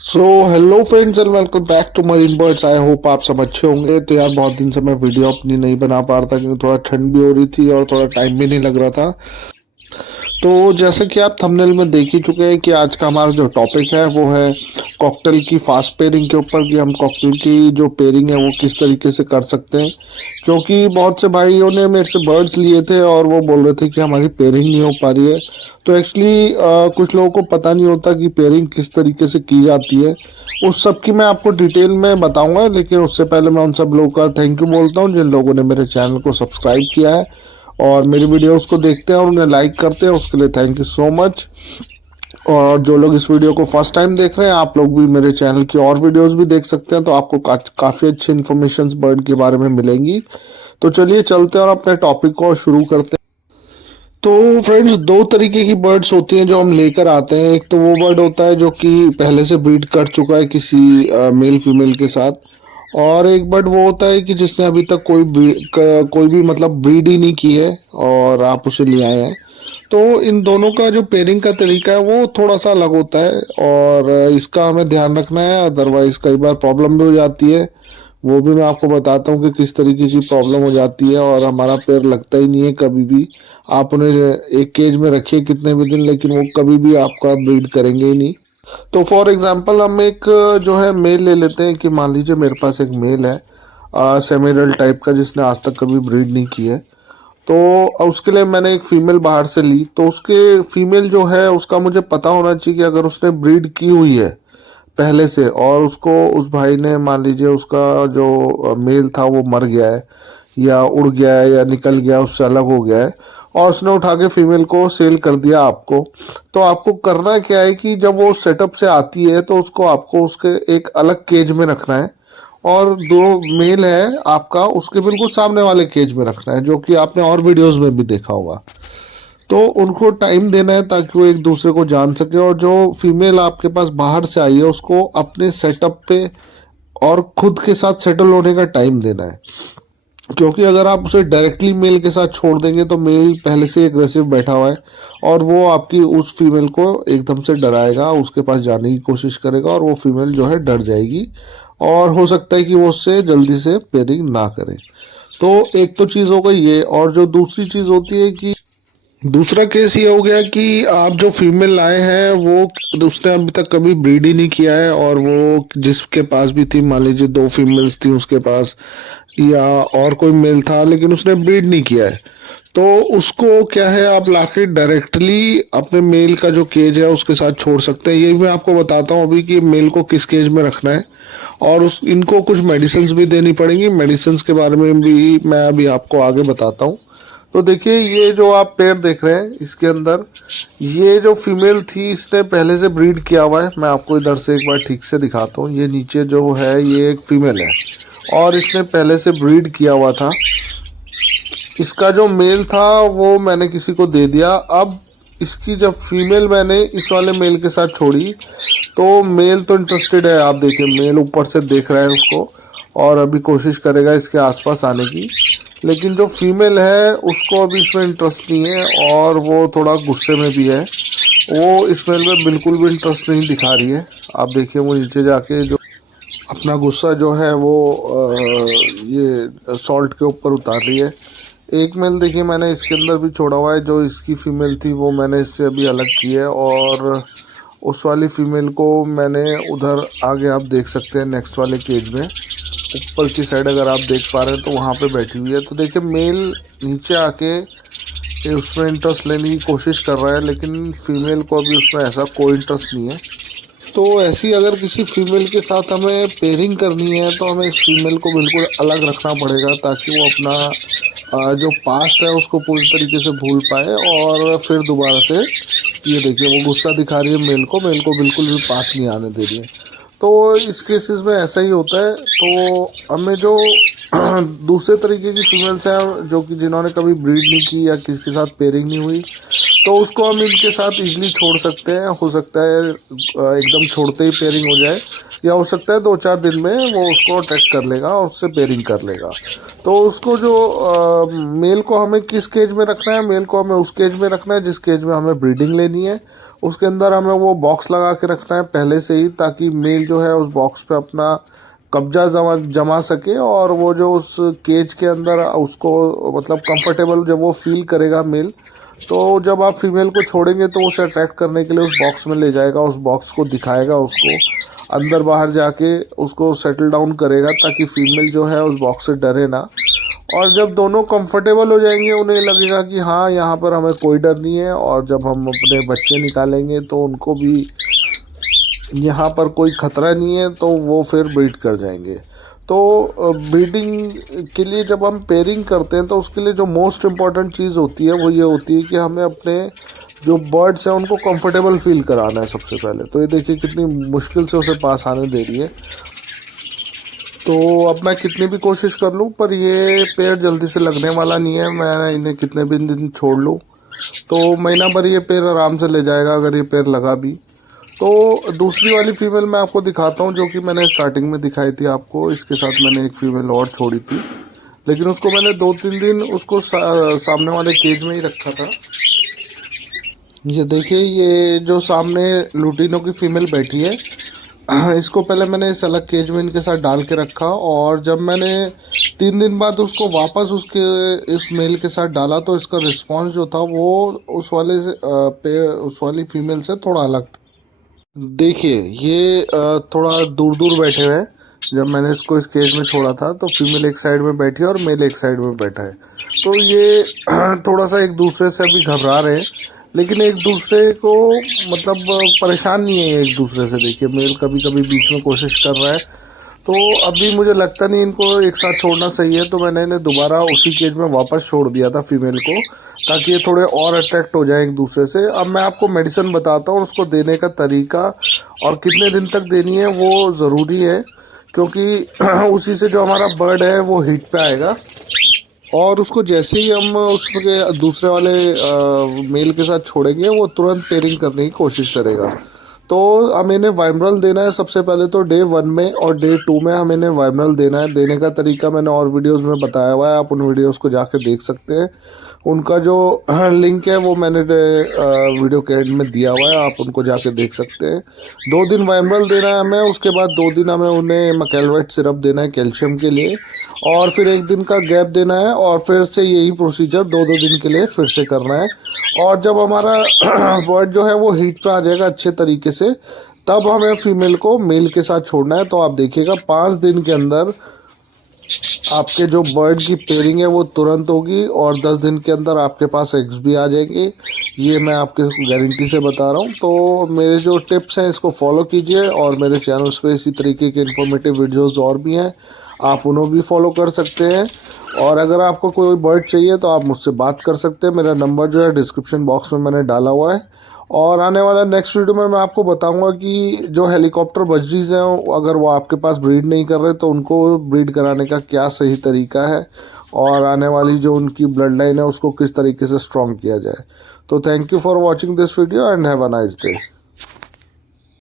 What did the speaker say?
So hello friends and welcome back to marine birds. I hope आप सब अच्छे होंगे। तो यार बहुत दिन से मैं वीडियो अपनी नहीं बना पा रहा था क्योंकि थोड़ा ठंड भी हो रही थी और थोड़ा टाइम भी नहीं लग रहा था। तो जैसे कि आप थंबनेल में देख ही चुके हैं कि आज का हमारा जो टॉपिक है वो है कॉकटेल की फास्ट पेयरिंग के ऊपर, कि हम कॉकटेल की जो पेयरिंग है वो किस तरीके से कर सकते हैं। क्योंकि बहुत से भाइयों ने मेरे से बर्ड्स लिए थे और वो बोल रहे थे कि हमारी पेयरिंग नहीं हो पा रही है। तो एक्चुअली कुछ लोगों को पता नहीं होता कि पेयरिंग किस तरीके से की जाती है। उस सब की मैं आपको डिटेल में बताऊंगा, लेकिन उससे पहले मैं उन सब लोगों का थैंक यू बोलता हूँ जिन लोगों ने मेरे चैनल को सब्सक्राइब किया है और मेरी वीडियोस को देखते हैं और उन्हें लाइक करते हैं। उसके लिए थैंक यू सो मच। और जो लोग इस वीडियो को फर्स्ट टाइम देख रहे हैं, आप लोग भी मेरे चैनल की और वीडियोस भी देख सकते हैं, तो आपको काफ़ी अच्छी इन्फॉर्मेशन बर्ड के बारे में मिलेंगी। तो चलिए चलते हैं और अपने टॉपिक को शुरू करते हैं। तो फ्रेंड्स, दो तरीके की बर्ड्स होती हैं जो हम लेकर आते हैं। एक तो वो बर्ड होता है जो कि पहले से ब्रीड कर चुका है किसी मेल फीमेल के साथ, और एक बर्ड वो होता है कि जिसने अभी तक कोई भी मतलब ब्रीड ही नहीं की है और आप उसे ले आए हैं। तो इन दोनों का जो पेयरिंग का तरीका है वो थोड़ा सा अलग होता है और इसका हमें ध्यान रखना है, अदरवाइज कई बार प्रॉब्लम भी हो जाती है। वो भी मैं आपको बताता हूँ कि किस तरीके की प्रॉब्लम हो जाती है और हमारा पैर लगता ही नहीं है कभी भी। आप उन्हें एक केज में रखिए कितने भी दिन, लेकिन वो कभी भी आपका ब्रीड करेंगे ही नहीं। तो फॉर एग्जांपल हम एक जो है मेल ले लेते हैं, कि मान लीजिए मेरे पास एक मेल है सेमीडल टाइप का जिसने आज तक कभी ब्रीड नहीं की है। तो उसके लिए मैंने एक फीमेल बाहर से ली, तो उसके फीमेल जो है उसका मुझे पता होना चाहिए कि अगर उसने ब्रीड की हुई है पहले से और उसको उस भाई ने मान लीजिए उसका जो मेल था वो मर गया है या उड़ गया है या निकल गया, उससे अलग हो गया है और उसने उठा के फीमेल को सेल कर दिया आपको। तो आपको करना क्या है कि जब वो सेटअप से आती है तो उसको आपको उसके एक अलग केज में रखना है और दो मेल है आपका उसके बिल्कुल सामने वाले केज में रखना है, जो कि आपने और वीडियोस में भी देखा होगा। तो उनको टाइम देना है ताकि वो एक दूसरे को जान सके, और जो फीमेल आपके पास बाहर से आई है उसको अपने सेटअप पे और खुद के साथ सेटल होने का टाइम देना है। क्योंकि अगर आप उसे डायरेक्टली मेल के साथ छोड़ देंगे तो मेल पहले से एग्रेसिव बैठा हुआ है और वो आपकी उस फीमेल को एकदम से डराएगा, उसके पास जाने की कोशिश करेगा और वो फीमेल जो है डर जाएगी और हो सकता है कि वो उससे जल्दी से पेयरिंग ना करे। तो एक तो चीज़ हो गई ये, और जो दूसरी चीज़ होती है कि दूसरा केस ये हो गया कि आप जो फीमेल लाए हैं वो उसने अभी तक कभी ब्रीड ही नहीं किया है और वो जिसके पास भी थी, मान लीजिए दो फीमेल्स थी उसके पास या और कोई मेल था, लेकिन उसने ब्रीड नहीं किया है। तो उसको क्या है, आप लाके डायरेक्टली अपने मेल का जो केज है उसके साथ छोड़ सकते हैं। ये भी मैं आपको बताता हूँ अभी कि मेल को किस केज में रखना है, और उस इनको कुछ मेडिसिन भी देनी पड़ेंगी। मेडिसिन के बारे में भी मैं अभी आपको आगे बताता हूँ। तो देखिए, ये जो आप पेड़ देख रहे हैं इसके अंदर ये जो फीमेल थी इसने पहले से ब्रीड किया हुआ है। मैं आपको इधर से एक बार ठीक से दिखाता हूँ। ये नीचे जो है ये एक फीमेल है और इसने पहले से ब्रीड किया हुआ था। इसका जो मेल था वो मैंने किसी को दे दिया। अब इसकी जब फीमेल मैंने इस वाले मेल के साथ छोड़ी तो मेल तो इंटरेस्टेड है। आप देखिए मेल ऊपर से देख रहा है उसको और अभी कोशिश करेगा इसके आसपास आने की, लेकिन जो फीमेल है उसको अभी इसमें इंटरेस्ट नहीं है और वो थोड़ा गुस्से में भी है। वो इस मेल में बिल्कुल भी इंटरेस्ट नहीं दिखा रही है। आप देखिए वो नीचे जाके जो अपना गुस्सा जो है वो ये सॉल्ट के ऊपर उतार रही है। एक मेल देखिए मैंने इसके अंदर भी छोड़ा हुआ है, जो इसकी फीमेल थी वो मैंने इससे अभी अलग की है और उस वाली फीमेल को मैंने उधर आगे आप देख सकते हैं नेक्स्ट वाले केज में ऊपर की साइड अगर आप देख पा रहे हैं तो वहाँ पे बैठी हुई है। तो देखिए मेल नीचे आके उसमें इंटरेस्ट लेने की कोशिश कर रहा है, लेकिन फीमेल को अभी उसमें ऐसा कोई इंटरेस्ट नहीं है। तो ऐसी अगर किसी फीमेल के साथ हमें पेयरिंग करनी है तो हमें इस फीमेल को बिल्कुल अलग रखना पड़ेगा ताकि वो अपना जो पास्ट है उसको पूरी तरीके से भूल पाए और फिर दोबारा से, ये देखिए वो गुस्सा दिखा रही है मेल को बिल्कुल भी पास नहीं आने दे रही है। तो इस केसेस में ऐसा ही होता है। तो हमें जो दूसरे तरीके की फीमेल्स हैं जो कि जिन्होंने कभी ब्रीड नहीं की या किसी के साथ पेयरिंग नहीं हुई, तो उसको हम इनके साथ इजीली छोड़ सकते हैं। हो सकता है एकदम छोड़ते ही पेयरिंग हो जाए, या हो सकता है 2-4 दिन में वो उसको अटैक कर लेगा और उससे पेयरिंग कर लेगा। तो उसको जो मेल को हमें किस केज में रखना है, मेल को हमें उस केज में रखना है जिस केज में हमें ब्रीडिंग लेनी है। उसके अंदर हमें वो बॉक्स लगा के रखना है पहले से ही, ताकि मेल जो है उस बॉक्स पे अपना कब्जा जमा सके, और वो जो उस केज के अंदर उसको मतलब कंफर्टेबल जब वो फील करेगा मेल, तो जब आप फीमेल को छोड़ेंगे तो उसे अट्रैक्ट करने के लिए उस बॉक्स में ले जाएगा, उस बॉक्स को दिखाएगा, उसको अंदर बाहर जाके उसको सेटल डाउन करेगा, ताकि फीमेल जो है उस बॉक्स से डरे ना। और जब दोनों कंफर्टेबल हो जाएंगे, उन्हें लगेगा कि हाँ यहाँ पर हमें कोई डर नहीं है, और जब हम अपने बच्चे निकालेंगे तो उनको भी यहाँ पर कोई ख़तरा नहीं है, तो वो फिर ब्रीड कर जाएंगे। तो ब्रीडिंग के लिए जब हम पेयरिंग करते हैं तो उसके लिए जो मोस्ट इम्पॉर्टेंट चीज़ होती है वो ये होती है कि हमें अपने जो बर्ड्स हैं उनको कंफर्टेबल फील कराना है सबसे पहले। तो ये देखिए कितनी मुश्किल से उसे पास आने दे रही है। तो अब मैं कितनी भी कोशिश कर लूँ पर ये पेड़ जल्दी से लगने वाला नहीं है। मैं इन्हें कितने भी दिन छोड़ लूँ तो महीना भर ये पेड़ आराम से ले जाएगा, अगर ये पेड़ लगा भी। तो दूसरी वाली फीमेल मैं आपको दिखाता हूँ, जो कि मैंने स्टार्टिंग में दिखाई थी आपको। इसके साथ मैंने एक फीमेल और छोड़ी थी, लेकिन उसको मैंने 2-3 दिन उसको सामने वाले केज में ही रखा था। ये देखिए, ये जो सामने लुटिनो की फीमेल बैठी है, इसको पहले मैंने इस अलग केज में इनके साथ डाल के रखा, और जब मैंने 3 दिन बाद उसको वापस उसके इस मेल के साथ डाला तो इसका रिस्पांस जो था वो उस वाले से उस वाली फीमेल से थोड़ा अलग था। देखिए ये थोड़ा दूर दूर बैठे हुए हैं। जब मैंने इसको इस केज में छोड़ा था तो फीमेल एक साइड में बैठी है और मेल एक साइड में बैठा है। तो ये थोड़ा सा एक दूसरे से अभी घबरा रहे हैं, लेकिन एक दूसरे को मतलब परेशान नहीं है एक दूसरे से। देखिए मेल कभी कभी बीच में कोशिश कर रहा है, तो अभी मुझे लगता नहीं इनको एक साथ छोड़ना सही है, तो मैंने इन्हें दोबारा उसी केज में वापस छोड़ दिया था फीमेल को, ताकि ये थोड़े और अट्रैक्ट हो जाएं एक दूसरे से। अब मैं आपको मेडिसिन बताता हूँ, उसको देने का तरीका और कितने दिन तक देनी है वो ज़रूरी है, क्योंकि उसी से जो हमारा बर्ड है वो हीट पे आएगा, और उसको जैसे ही हम उसके दूसरे वाले मेल के साथ छोड़ेंगे वो तुरंत पेयरिंग करने की कोशिश करेगा। तो हमें इन्हें वाइमरल देना है सबसे पहले तो डे 1 में, और डे 2 में हमें इन्हें वाइमरल देना है। देने का तरीका मैंने और वीडियोस में बताया हुआ है, आप उन वीडियोस को जाके देख सकते हैं। उनका जो लिंक है वो मैंने वीडियो के एंड में दिया हुआ है, आप उनको जाके देख सकते हैं। 2 दिन वाइमरल देना है हमें, उसके बाद 2 दिन हमें उन्हें मैकेलवेट सिरप देना है कैल्शियम के लिए, और फिर 1 दिन का गैप देना है, और फिर से यही प्रोसीजर 2-2 दिन के लिए फिर से करना है। और जब हमारा बर्ड जो है वो हीट पे आ जाएगा अच्छे तरीके से, तब हमें फीमेल को मेल के साथ छोड़ना है। तो आप देखिएगा 5 दिन के अंदर आपके जो बर्ड की पेयरिंग है वो तुरंत होगी, और 10 दिन के अंदर आपके पास एग्स भी आ जाएंगे। ये मैं आपके गारंटी से बता रहा हूँ। तो मेरे जो टिप्स हैं इसको फॉलो कीजिए, और मेरे चैनल्स पे इसी तरीके के इन्फॉर्मेटिव वीडियोस और भी हैं, आप उन्हें भी फॉलो कर सकते हैं। और अगर आपको कोई बर्ड चाहिए तो आप मुझसे बात कर सकते हैं। मेरा नंबर जो है डिस्क्रिप्शन बॉक्स में मैंने डाला हुआ है। और आने वाला नेक्स्ट वीडियो में मैं आपको बताऊंगा कि जो हेलीकॉप्टर बजरीज हैं, अगर वो आपके पास ब्रीड नहीं कर रहे तो उनको ब्रीड कराने का क्या सही तरीका है, और आने वाली जो उनकी ब्लड लाइन है उसको किस तरीके से स्ट्रॉन्ग किया जाए। तो thank you for watching this video and have a nice day.